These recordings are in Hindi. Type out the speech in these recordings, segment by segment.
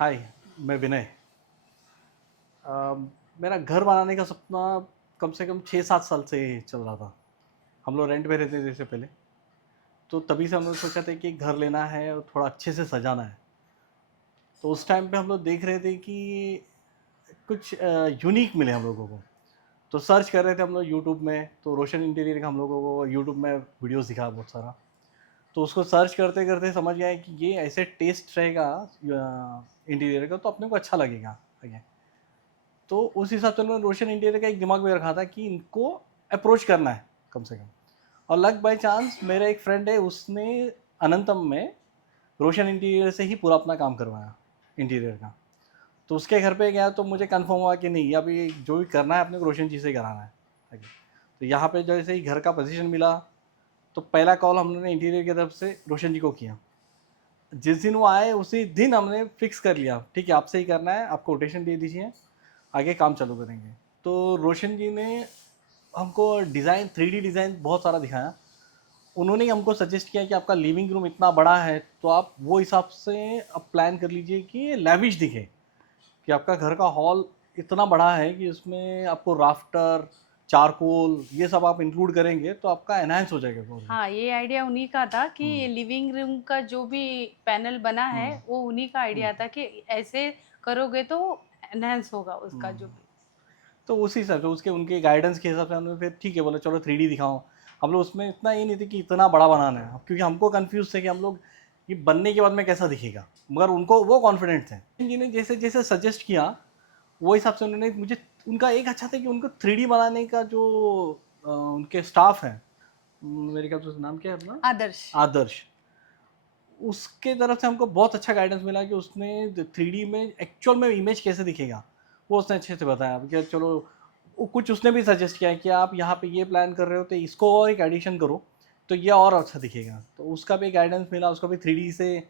हाय, मैं विनय। अ, मेरा घर बनाने का सपना कम से कम 6-7 साल से चल रहा था। हम लोग रेंट पे रहते थे इससे पहले, तो तभी से हम लोग सोचा था कि घर लेना है और थोड़ा अच्छे से सजाना है। तो उस टाइम पे हम लोग देख रहे थे कि कुछ यूनिक मिले हम लोगों को। तो सर्च कर रहे थे हम लोग यूट्यूब में, तो रोशन इंटीरियर का हम लोगों को यूट्यूब में वीडियोज़ दिखा बहुत सारा। तो उसको सर्च करते-करते समझ गए कि ये ऐसे टेस्ट रहेगा इंटीरियर का, तो अपने को अच्छा लगेगा आगे। तो उस हिसाब से उन्होंने रोशन इंटीरियर का एक दिमाग में रखा था कि इनको अप्रोच करना है कम से कम। और लक बाय चांस मेरा एक फ्रेंड है, उसने अनंतम में रोशन इंटीरियर से ही पूरा अपना काम करवाया इंटीरियर का। तो उसके घर पे गया तो मुझे कंफर्म हुआ कि नहीं, अभी जो भी करना है अपने को रोशन जी से ही कराना है आगे। तो यहाँ पे जैसे ही घर का पोजीशन मिला, तो पहला कॉल हमने इंटीरियर की तरफ से रोशन जी को किया। जिस दिन वो आए उसी दिन हमने फिक्स कर लिया, ठीक है आपसे ही करना है, आप कोटेशन दे दीजिए, आगे काम चालू करेंगे। तो रोशन जी ने हमको डिज़ाइन 3D डिज़ाइन बहुत सारा दिखाया। उन्होंने ही हमको सजेस्ट किया कि आपका लिविंग रूम इतना बड़ा है, तो आप वो हिसाब से अब प्लान कर लीजिए कि लैविश दिखे, कि आपका घर का हॉल इतना बड़ा है कि उसमें आपको राफ्टर, चारकोल ये सब आप इंक्लूड करेंगे तो आपका एनहांस हो जाएगा बहुत। हाँ, ये आइडिया उन्हीं का था कि हम्म, लिविंग रूम का जो भी पैनल बना है हम्म, वो उन्हीं का हम्म, आइडिया था कि ऐसे करोगे तो एनहेंस होगा उसका जो हम्म। भी। तो उसी हिसाब से उसके उनके गाइडेंस के हिसाब से हमने फिर ठीक है बोला चलो 3D दिखाओ। हम लोग उसमें इतना ये नहीं थे कि इतना बड़ा बनाना है, क्योंकि हमको कंफ्यूज थे कि हम लोग ये बनने के बाद में कैसा दिखेगा, मगर उनको वो कॉन्फिडेंट थे। जिन्हें जैसे जैसे सजेस्ट किया वो हिसाब से उन्होंने मुझे, उनका एक अच्छा था कि उनको 3D बनाने का जो उनके स्टाफ है, मेरे ख्याल से उसका नाम क्या है अपना, आदर्श। आदर्श, उसके तरफ से हमको बहुत अच्छा गाइडेंस मिला कि उसने 3D में एक्चुअल में इमेज कैसे दिखेगा वो उसने अच्छे से बताया कि चलो। वो कुछ उसने भी सजेस्ट किया कि आप यहाँ पे ये प्लान कर रहे हो तो इसको और एक एडिशन करो तो ये और अच्छा दिखेगा, तो उसका भी गाइडेंस मिला, उसका भी 3D से।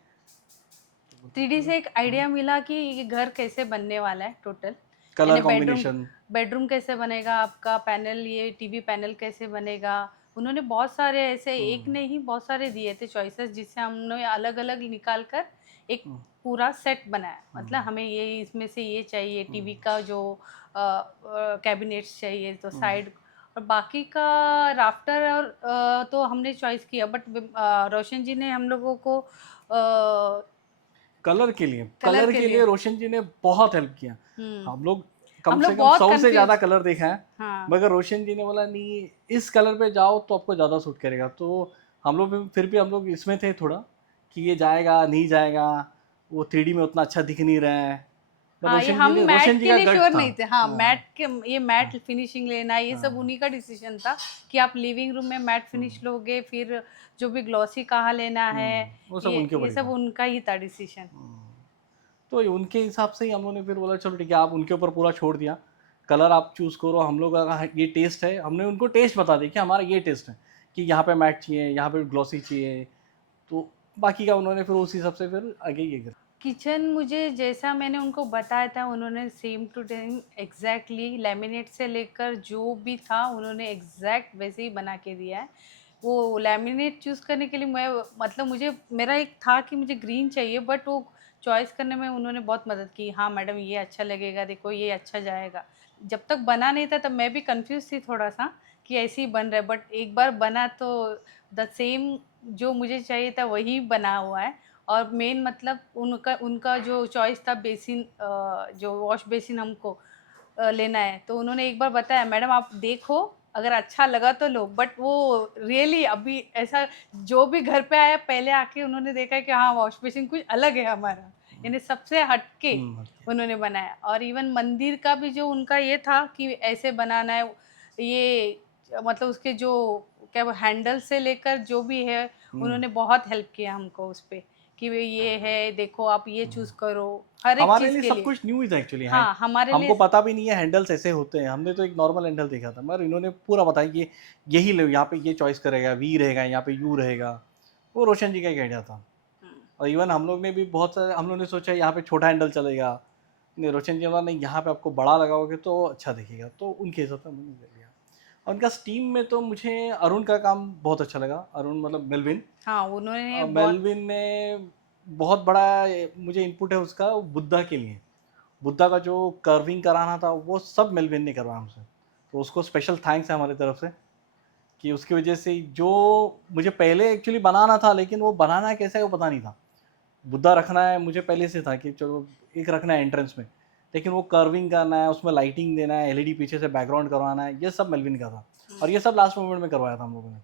3D से एक आइडिया मिला कि ये घर कैसे बनने वाला है टोटल, यानी कलर बेडरूम कॉम्बिनेशन। बेडरूम कैसे बनेगा आपका, पैनल ये टीवी पैनल कैसे बनेगा। उन्होंने बहुत सारे ऐसे एक नहीं बहुत सारे दिए थे चॉइसेस, जिससे हमने अलग अलग निकाल कर एक पूरा सेट बनाया। मतलब हमें ये इसमें से ये चाहिए, टीवी का जो कैबिनेट्स चाहिए तो साइड, और बाकी का राफ्टर और तो हमने चॉइस किया, बट रोशन जी ने हम लोगों को कलर के लिए, कलर कलर के के लिए। लिए रोशन जी ने बहुत हेल्प किया। हुँ। हम लोग कम हम से लोग कम बहुत 100 से ज़्यादा कन्फ्यूज़। कलर देखा है, हाँ। मगर रोशन जी ने बोला नहीं इस कलर पे जाओ तो आपको ज़्यादा सूट करेगा। तो हम लोग फिर भी हम लोग इसमें थे थोड़ा कि ये जाएगा नहीं जाएगा, वो 3D में उतना अच्छा दिख नहीं रहा है, पर हाँ, ये हम रोशन मैट जी के का लिए गट श्योर था। नहीं थे। हाँ, हाँ, मैट के ये मैट हाँ, फिनिशिंग लेना ये सब हाँ, उन्हीं का डिसीज़न था कि आप लिविंग रूम में मैट फिनिश लोगे, फिर जो भी ग्लॉसी कहाँ लेना है, वो सब उनके ये ऊपर ही सब था। उनका ही था डिसीज़न। तो उनके हिसाब से ही हम लोगों ने फिर बोला चलो ठीक है, आप उनके ऊपर पूरा छोड़ दिया, कलर आप चूज़ करो। हम लोग का ये टेस्ट है, हमने उनको टेस्ट बता दिया कि हमारा ये टेस्ट है कि यहाँ पे मैट चाहिए, यहाँ पे ग्लॉसी चाहिए। तो बाकी का उन्होंने फिर उस हिसाब से फिर आगे ये कर। किचन मुझे जैसा मैंने उनको बताया था उन्होंने same to same exactly laminate से लेकर जो भी था उन्होंने एग्जैक्ट वैसे ही बना के दिया है। वो लैमिनेट चूज़ करने के लिए मैं, मतलब मुझे मेरा एक था कि मुझे ग्रीन चाहिए, बट वो चॉइस करने में उन्होंने बहुत मदद की। हाँ मैडम ये अच्छा लगेगा, देखो ये अच्छा जाएगा। जब तक बना नहीं था तब मैं भी कंफ्यूज थी थोड़ा सा कि ऐसे ही बन रहा है, बट एक बार बना तो द सेम जो मुझे चाहिए था वही बना हुआ है। और मेन मतलब उनका उनका जो चॉइस था बेसिन, जो वॉश बेसिन हमको लेना है, तो उन्होंने एक बार बताया मैडम आप देखो अगर अच्छा लगा तो लो, बट वो रियली अभी ऐसा जो भी घर पे आया पहले आके उन्होंने देखा कि हाँ वॉश बेसिन कुछ अलग है हमारा, यानी सबसे हटके उन्होंने बनाया। और इवन मंदिर का भी जो उनका ये था कि ऐसे बनाना है, ये मतलब उसके जो क्या वो हैंडल से लेकर जो भी है उन्होंने बहुत हेल्प किया हमको उस पे कि वे ये है देखो आप ये चूज़ करो हर एक हमारे चीज़ लिए के सब लिए। कुछ न्यू ही था एक्चुअली है। हाँ, हमारे हमको लिए। पता भी नहीं है हैंडल्स ऐसे होते हैं, हमने तो एक नॉर्मल हैंडल देखा था, मगर इन्होंने पूरा बताया कि यही लो, यहाँ पे ये चॉइस करेगा, वी रहेगा यहाँ पे, यू रहेगा। वो रोशन जी का एक आइडिया था। हुँ। और इवन हम लोग ने भी बहुत सारे, हम लोग ने सोचा यहाँ पे छोटा हैंडल चलेगा, नहीं रोशन जी बोला नहीं यहाँ पे आपको बड़ा लगाओगे तो अच्छा दिखेगा, तो उनके हिसाब से हमने ले लिया। और उनका स्टीम में तो मुझे अरुण का काम बहुत अच्छा लगा, अरुण मतलब मेलविन। हाँ, उन्होंने बहुत। मेलविन ने बहुत बड़ा मुझे इनपुट है उसका, वो बुद्धा के लिए। बुद्धा का जो कर्विंग कराना था वो सब मेलविन ने करवाया हमसे, तो उसको स्पेशल थैंक्स है हमारी तरफ से कि उसकी वजह से जो मुझे पहले एक्चुअली बनाना था, लेकिन वो बनाना कैसे है वो पता नहीं था। बुद्धा रखना है मुझे पहले से था कि चलो एक रखना है एंट्रेंस में, लेकिन वो कर्विंग करना है, उसमें लाइटिंग देना है, एलईडी पीछे से बैकग्राउंड करवाना है, ये सब मेलविन का था। और ये सब लास्ट मोमेंट में करवाया था हम लोगों ने।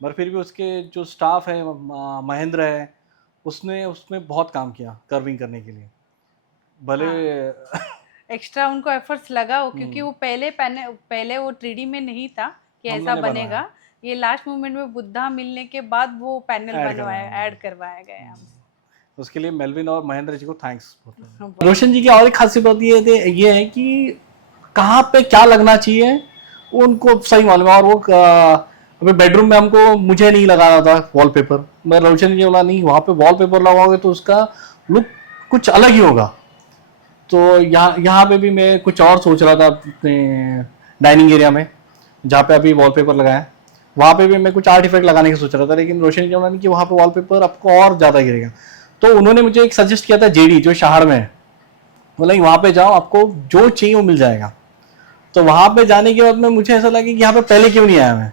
मगर फिर भी उसके जो स्टाफ है, महेंद्र है, उसने उसमें बहुत काम किया कर्विंग करने के लिए, भले। हाँ, एक्स्ट्रा उनको एफर्ट्स लगा हो, क्योंकि हम्म, वो पहले वो 3D में नहीं था कि हम लोगों ऐसा ने बनेगा। बनवाया, ये लास्ट मोमेंट में बुद्धा मिलने के बाद वो पैनल ऐड करवाया बनवाया, हमने। ऐड करवाया गया हमसे। उसके लिए मेलविन और महेंद्र जी को थैंक्स बोलते हैं। बहुत रोशन जी की और एक खासियत होती है ये है कि कहाँ पे क्या लगना चाहिए वो उनको सही मालूम है। और वो अभी बेडरूम में हमको मुझे नहीं लगाना था वॉलपेपर, मैं रोशन जी बोला नहीं वहाँ पे वॉलपेपर लगाओगे तो उसका लुक कुछ अलग ही होगा। तो यहाँ पे भी मैं कुछ और सोच रहा था अपने डाइनिंग एरिया में, जहाँ पे अभी वॉलपेपर लगाया है, वहाँ पे भी मैं कुछ आर्ट इफेक्ट लगाने की सोच रहा था, लेकिन रोशन जी बोला कि वहाँ पे वॉलपेपर आपको और ज़्यादा गिरेगा। तो उन्होंने मुझे एक सजेस्ट किया था जेडी, जो शहर में है, बोला वहाँ पे जाओ आपको जो चाहिए वो मिल जाएगा। तो वहां पे जाने के बाद में मुझे ऐसा लगा कि यहाँ पे पहले क्यों नहीं आया मैं।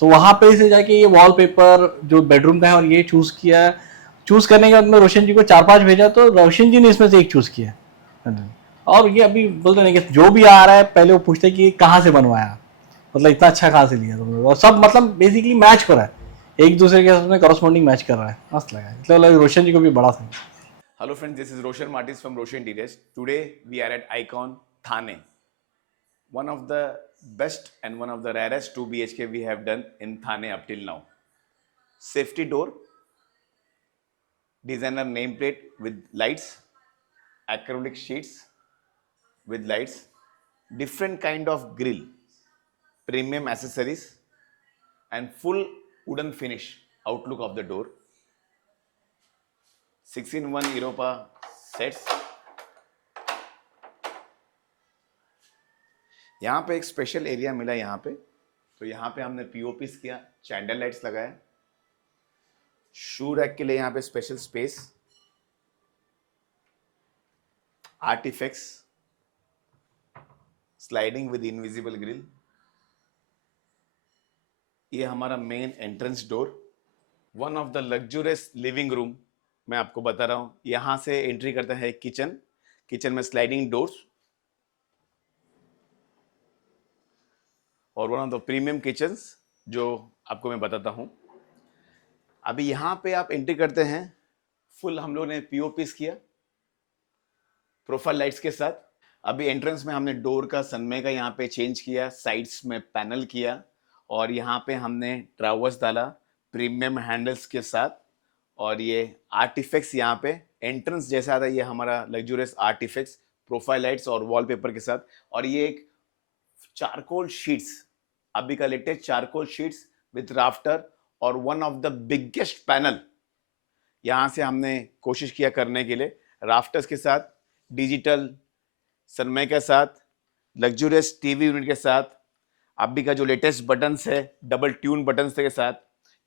तो वहां पे से जाके ये वॉलपेपर जो बेडरूम का है और ये चूज किया। चूज करने के बाद मैं रोशन जी को 4-5 भेजा, तो रोशन जी ने इसमें से एक चूज किया। और ये अभी बोलते नहीं कि जो भी आ रहा है पहले वो पूछते कि कहाँ से बनवाया, मतलब इतना अच्छा कहाँ से लिया तुम लोग, और सब मतलब बेसिकली मैच हो रहा है, एक दूसरे के साथ में करस्पॉन्डिंग मैच कर रहा है, मस्त लगा, मतलब रोशन जी को भी बड़ा था। Hello friends, this is Roshan Martis from Roshan Interiors. Today we are at Icon Thane, one of the best and one of the rarest 2 BHK we have done in Thane up till now. Safety door, designer nameplate with lights, acrylic sheets with lights, different kind of grill, premium accessories and full wooden finish outlook of the door. 6-in-1 Europa sets. यहाँ पे एक स्पेशल एरिया मिला यहाँ पे, तो यहाँ पे हमने पीओपीस किया, चैंडल लाइट्स लगाया, शू रैक के लिए यहाँ पे special space, artifacts, sliding with invisible grill. ये हमारा main entrance door, one of the luxurious living room मैं आपको बता रहा हूँ। यहाँ से एंट्री करता है किचन, किचन में स्लाइडिंग डोर्स और one of the premium kitchens जो आपको मैं बताता हूँ। अभी यहाँ पे आप एंट्री करते हैं, फुल हम लोग ने पीओपीस किया प्रोफाइल लाइट्स के साथ। अभी एंट्रेंस में हमने डोर का सनमे का यहाँ पे चेंज किया, साइड्स में पैनल किया और यहाँ पे हमने ट्रावर्स डाला प्रीमियम हैंडल्स के साथ। और ये आर्टिफैक्ट्स यहाँ पे एंट्रेंस जैसा आता है, ये हमारा लग्जूरियस आर्टिफैक्ट्स प्रोफाइल लाइट्स और वॉलपेपर के साथ। और ये एक चारकोल शीट्स, अभी का latest charcoal sheets with rafter और one of the biggest panel यहाँ से हमने कोशिश किया करने के लिए, राफ्टर्स के साथ, डिजिटल सनमाइका के साथ, लग्जूरियस टीवी यूनिट के साथ, अभी का जो लेटेस्ट बटन्स है डबल ट्यून बटन्स के साथ,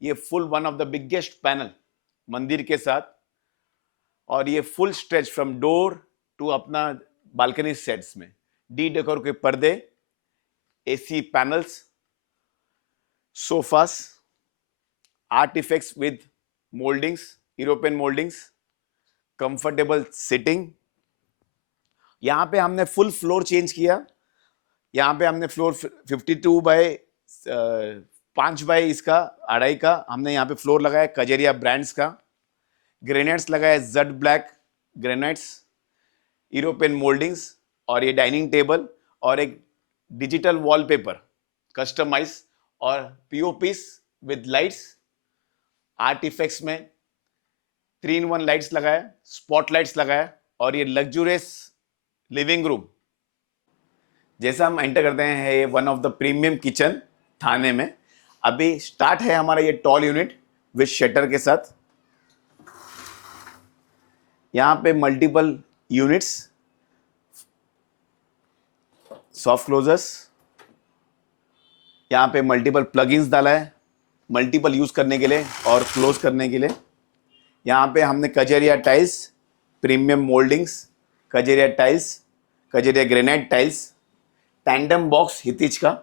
ये full one of the biggest panel मंदिर के साथ। और ये full stretch from door to अपना बालकनी सेट्स में डी डेकोर के पर्दे, AC panels, sofas, artifacts with mouldings, European mouldings, comfortable sitting. यहाँ पे हमने फुल फ्लोर चेंज किया, यहाँ पे हमने फ्लोर 52 बाय 5 बाय इसका 2.5 का हमने यहाँ पे फ्लोर लगाया कजेरिया ब्रांड्स का, ग्रेनाइट्स लगाया Z black granites, European mouldings और ये डाइनिंग टेबल और एक डिजिटल वॉलपेपर कस्टमाइज और पीओपीस विद लाइट्स, आर्टिफैक्ट्स में 3-in-1 लाइट्स लगाया, स्पॉट लाइट्स लगाया। और ये लग्जूरियस लिविंग रूम जैसा हम एंटर करते हैं है ये one of the premium kitchen Thane में। अभी स्टार्ट है हमारा ये टॉल यूनिट विद शटर के साथ। यहाँ पे मल्टीपल यूनिट्स, सॉफ्ट क्लोजर्स, यहाँ पे मल्टीपल प्लगइन्स डाला है मल्टीपल यूज करने के लिए और क्लोज करने के लिए। यहाँ पे हमने Kajaria tiles, premium mouldings, Kajaria tiles, Kajaria granite tiles, tandem box Hettich का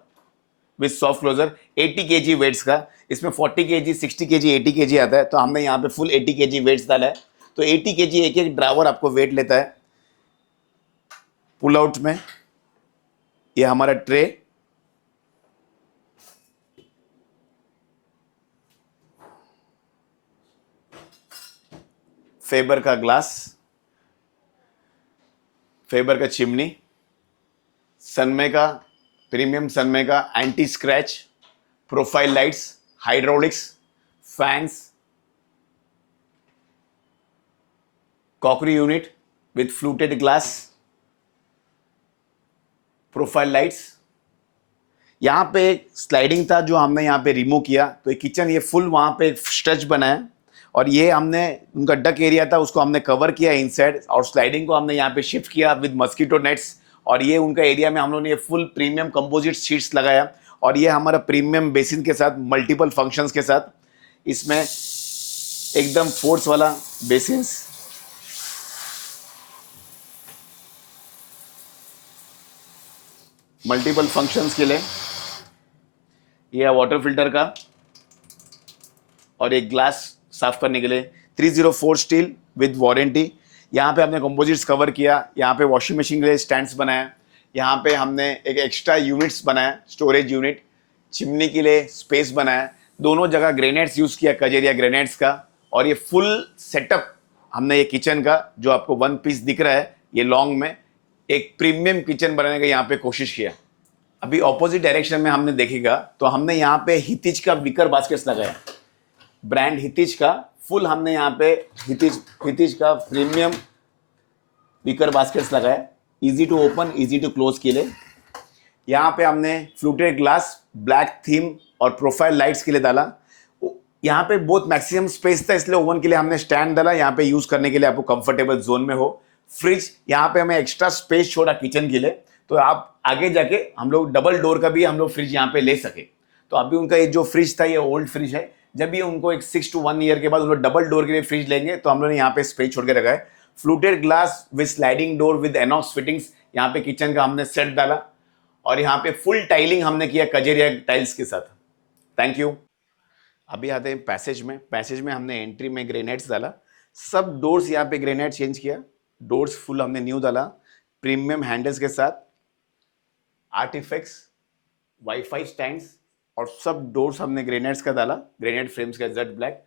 with soft closer, 80 KG weights का। इसमें 40 केजी, 60 केजी, 80 केजी आता है, तो हमने यहाँ पे फुल 80 केजी वेट्स डाला है। तो 80 केजी एक एक ड्राइवर आपको वेट लेता है। पुल आउट में ये हमारा ट्रे, फेबर का ग्लास, फेबर का चिमनी, सनमे का प्रीमियम सनमे का anti scratch, profile lights, hydraulics, fans, crockery unit with fluted glass, profile lights. यहाँ पे एक स्लाइडिंग था जो हमने यहाँ पे रिमूव किया, तो ये किचन ये फुल वहाँ पे एक स्ट्रेच बना है, और ये हमने उनका डक एरिया था उसको हमने कवर किया इनसाइड, और स्लाइडिंग को हमने यहाँ पे शिफ्ट किया विद मस्कीटो नेट्स। और ये उनका एरिया में हम लोगों ने ये फुल प्रीमियम कंपोजिट शीट्स लगाया, और ये हमारा प्रीमियम बेसिन के साथ मल्टीपल फंक्शंस के साथ, इसमें एकदम फोर्स वाला बेसिन्स, मल्टीपल फंक्शंस के लिए। ये है वाटर फिल्टर का, और एक ग्लास साफ करने के लिए 304 स्टील विद वारंटी। यहाँ पे हमने कंपोजिट्स कवर किया, यहाँ पे वॉशिंग मशीन के लिए स्टैंड्स बनाया, यहाँ पे हमने एक एक्स्ट्रा यूनिट्स बनाया, स्टोरेज यूनिट, चिमनी के लिए स्पेस बनाया, दोनों जगह ग्रेनाइट्स यूज किया, कजेरिया ग्रेनाइट्स का। और ये फुल सेटअप हमने ये किचन का जो आपको वन पीस दिख रहा है ये लॉन्ग में, एक प्रीमियम किचन बनाने का यहाँ पे कोशिश किया। अभी ऑपोजिट डायरेक्शन में हमने देखेगा तो हमने यहाँ पे हितिच का विकर बास्केट्स लगाया, ब्रांड हितिच का फुल हमने यहाँ पे हितिच का प्रीमियम विकर बास्केट्स लगाया, easy to open easy to close के लिए। यहाँ पे हमने फ्लूटेड ग्लास, ब्लैक थीम और प्रोफाइल लाइट्स के लिए डाला। यहाँ पे बहुत मैक्सिमम स्पेस था, इसलिए ओवन के लिए हमने स्टैंड डाला, यहाँ पे यूज करने के लिए आपको कंफर्टेबल जोन में हो। फ्रिज यहाँ पे हमें एक्स्ट्रा स्पेस छोड़ा किचन के लिए, तो आप आगे जाके हम लोग डबल डोर का भी हम लोग फ्रिज यहाँ पे ले सके। तो अभी उनका ये जो फ्रिज था ये ओल्ड फ्रिज है, जब ये उनको एक 6 to 1 ईयर के बाद उनको डबल डोर के लिए फ्रिज लेंगे तो हम लोगों ने यहाँ पे स्पेस छोड़ के रखा है। Fluted glass with sliding door with Enox fittings, यहाँ पे किचन का हमने सेट डाला, और यहाँ पे फुल टाइलिंग हमने किया कजेरिया टाइल्स के साथ। Thank you. अभी आते हैं पैसेज में। पैसेज में हमने एंट्री में ग्रेनाइट्स डाला, सब डोर्स यहाँ पे ग्रेनाइट चेंज किया, डोर्स फुल हमने न्यू डाला, प्रीमियम हैंडल्स के साथ, आर्टिफैक्ट्स, वाईफाई स्टैंड्स, और सब डोर्स हमने ग्रेनाइट्स का डाला, ग्रेनाइट फ्रेम्स का जेड ब्लैक,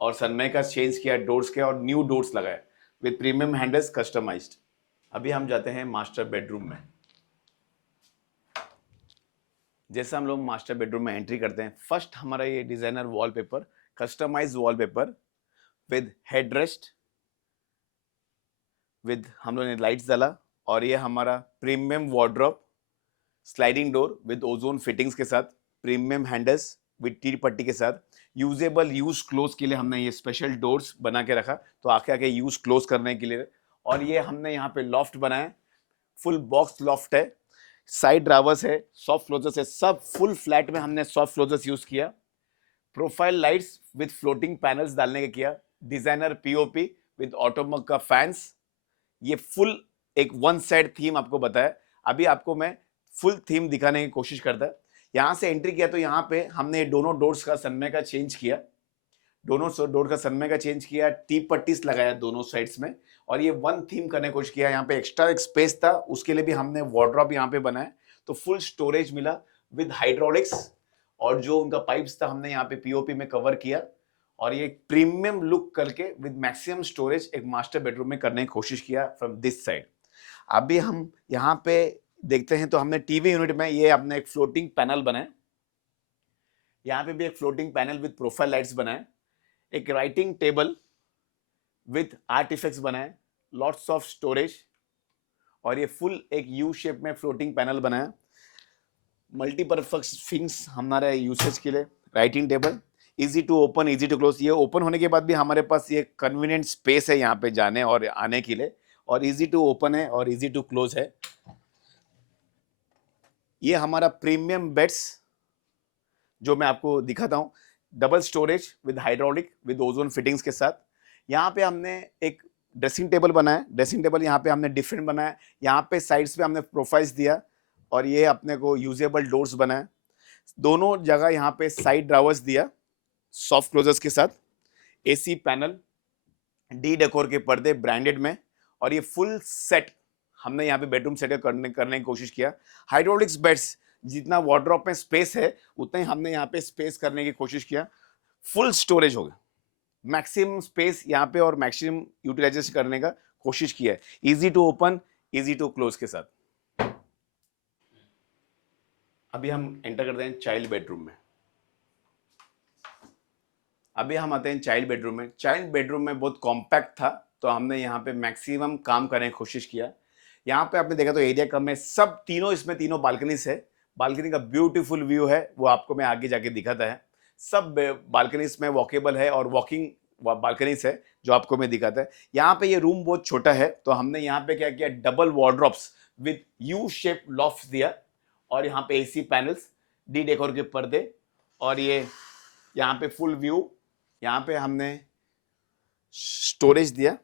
और सनमाई का चेंज किया डोर्स के, और न्यू डोर्स लगाए विद प्रीमियम हैंडल्स कस्टमाइज्ड। अभी हम जाते हैं मास्टर बेडरूम में। जैसे हम लोग मास्टर बेडरूम में एंट्री करते हैं, फर्स्ट हमारा ये designer wallpaper, customised wallpaper with headrest, with हम लोगों ने लाइट्स डाला, और ये हमारा premium wardrobe, sliding door with Ozone fittings के साथ, प्रीमियम हैंडल्स विद टी पट्टी के साथ, यूजेबल यूज क्लोज के लिए हमने ये स्पेशल डोर्स बना के रखा, तो आके आके यूज क्लोज करने के लिए। और ये हमने यहाँ पे लॉफ्ट बनाया, फुल बॉक्स लॉफ्ट है, साइड ड्रावर्स है, सॉफ्ट क्लोजर्स है, सब फुल फ्लैट में हमने सॉफ्ट क्लोजर्स यूज किया। Profile lights with floating panels डालने का किया, डिजाइनर पीओपी विद ऑटोमग का फैंस। ये फुल एक वन साइड थीम आपको बताया, अभी आपको मैं फुल थीम दिखाने की कोशिश करता है। यहाँ से एंट्री किया तो यहाँ पे हमने दोनों डोर्स का सनमाई का चेंज किया, दोनों डोर का सनमाई का चेंज किया, टी पट्टीज लगाया दोनों साइड्स में, और ये वन थीम करने की कोशिश किया। यहाँ पे एक्स्ट्रा एक स्पेस था, उसके लिए भी हमने वार्डरोब यहाँ पे बनाया, तो फुल स्टोरेज मिला विद हाइड्रोलिक्स, और जो उनका पाइप्स था हमने यहाँ पे पीओपी में कवर किया, और ये प्रीमियम लुक करके विद मैक्सिमम स्टोरेज एक मास्टर बेडरूम में करने की कोशिश किया फ्रॉम दिस साइड। अभी हम यहाँ पे देखते हैं तो हमने टीवी यूनिट में ये अपने एक फ्लोटिंग पैनल बनाए, यहाँ पे भी एक floating panel with profile lights बनाए, एक writing table with art effects बनाए, लॉट्स ऑफ स्टोरेज, और ये फुल एक यू शेप में फ्लोटिंग पैनल बनाया, मल्टीपर्पज थिंग्स हमारे यूसेज के लिए, writing table, easy to open easy to close. ये ओपन होने के बाद भी हमारे पास ये कन्वीनियंट स्पेस है यहाँ पे जाने और आने के लिए, और इजी टू ओपन है और इजी टू क्लोज है। ये हमारा प्रीमियम बेड्स जो मैं आपको दिखाता हूँ, double storage with hydraulic with Ozone fittings के साथ। यहाँ पे हमने एक ड्रेसिंग टेबल बनाया, ड्रेसिंग टेबल यहाँ पे हमने डिफरेंट बनाया, यहाँ पे साइड्स पे हमने प्रोफाइल्स दिया और ये अपने को यूजेबल डोर्स बनाया। दोनों जगह यहाँ पे साइड ड्रावर्स दिया सॉफ्ट क्लोजर्स के साथ, एसी पैनल, डी डेकोर के पर्दे ब्रांडेड में, और ये फुल सेट हमने यहाँ पे बेडरूम सेट करने की कोशिश किया। हाइड्रोलिक्स बेड्स, जितना वार्डरोब में स्पेस है उतना ही हमने यहाँ पे स्पेस करने की कोशिश किया। फुल स्टोरेज होगा, मैक्सिमम स्पेस यहाँ पे और मैक्सिमम यूटिलाइजेशन करने का कोशिश किया है। Easy to open, easy to close के साथ। अभी हम एंटर करते हैं चाइल्ड बेडरूम में। अभी हम आते हैं चाइल्ड बेडरूम में। चाइल्ड बेडरूम में बहुत कॉम्पैक्ट था, तो हमने यहाँ पे मैक्सिमम काम करने की कोशिश किया। यहाँ पे आपने देखा तो एरिया कम है, सब तीनों इसमें तीनों बालकनीज है। बालकनी का ब्यूटीफुल व्यू है, वो आपको मैं आगे जाके दिखाता है। सब बालकनीज में वॉकेबल है और वॉकिंग बालकनीज है जो आपको मैं दिखाता है। यहाँ पे ये रूम बहुत छोटा है, तो हमने यहाँ पे क्या किया, double wardrobes with U shape loft दिया, और यहाँ पे एसी पैनल्स, डी डेकोर के पर्दे, और ये यहाँ पे फुल व्यू। यहाँ पे हमने स्टोरेज दिया,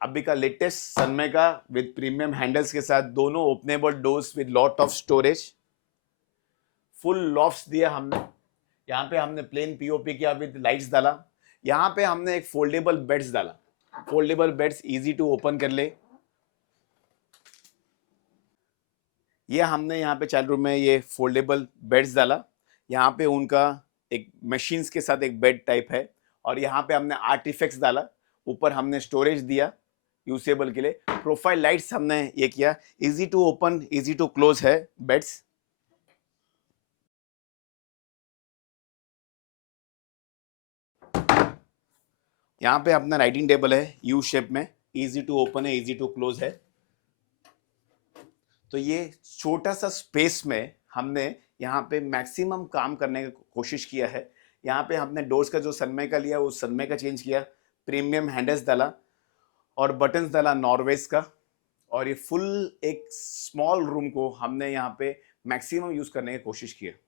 अभी का latest Sunmica with premium handles के साथ, दोनों openable doors with lot of storage. Full lofts दिया हमने। यहाँ पे हमने प्लेन पीओपी किया विद लाइट्स डाला। यहाँ पे हमने एक फोल्डेबल बेड्स डाला, foldable beds easy to open कर ले। ये हमने यहाँ पे चाइल्ड रूम में ये फोल्डेबल बेड्स डाला। यहाँ पे उनका एक मशीन्स के साथ एक बेड टाइप है, और यहाँ पे हमने आर्टिफैक्ट्स डाला। ऊपर हमने स्टोरेज दिया यूजेबल के लिए। प्रोफाइल लाइट्स हमने ये किया, easy to open, easy to close है बेड्स। यहाँ पे अपना राइटिंग टेबल है यू शेप में, इजी टू ओपन है, इजी टू क्लोज है। तो ये छोटा सा स्पेस में हमने यहाँ पे मैक्सिमम काम करने की कोशिश किया है। यहाँ पे हमने डोर्स का जो सनमाइका लिया वो सनमाइका चेंज किया, प्रीमियम हैंडल्स डाला और बटन्स डाला नॉर्वेज का, और ये फुल एक स्मॉल रूम को हमने यहाँ पे मैक्सिमम यूज करने की कोशिश की है।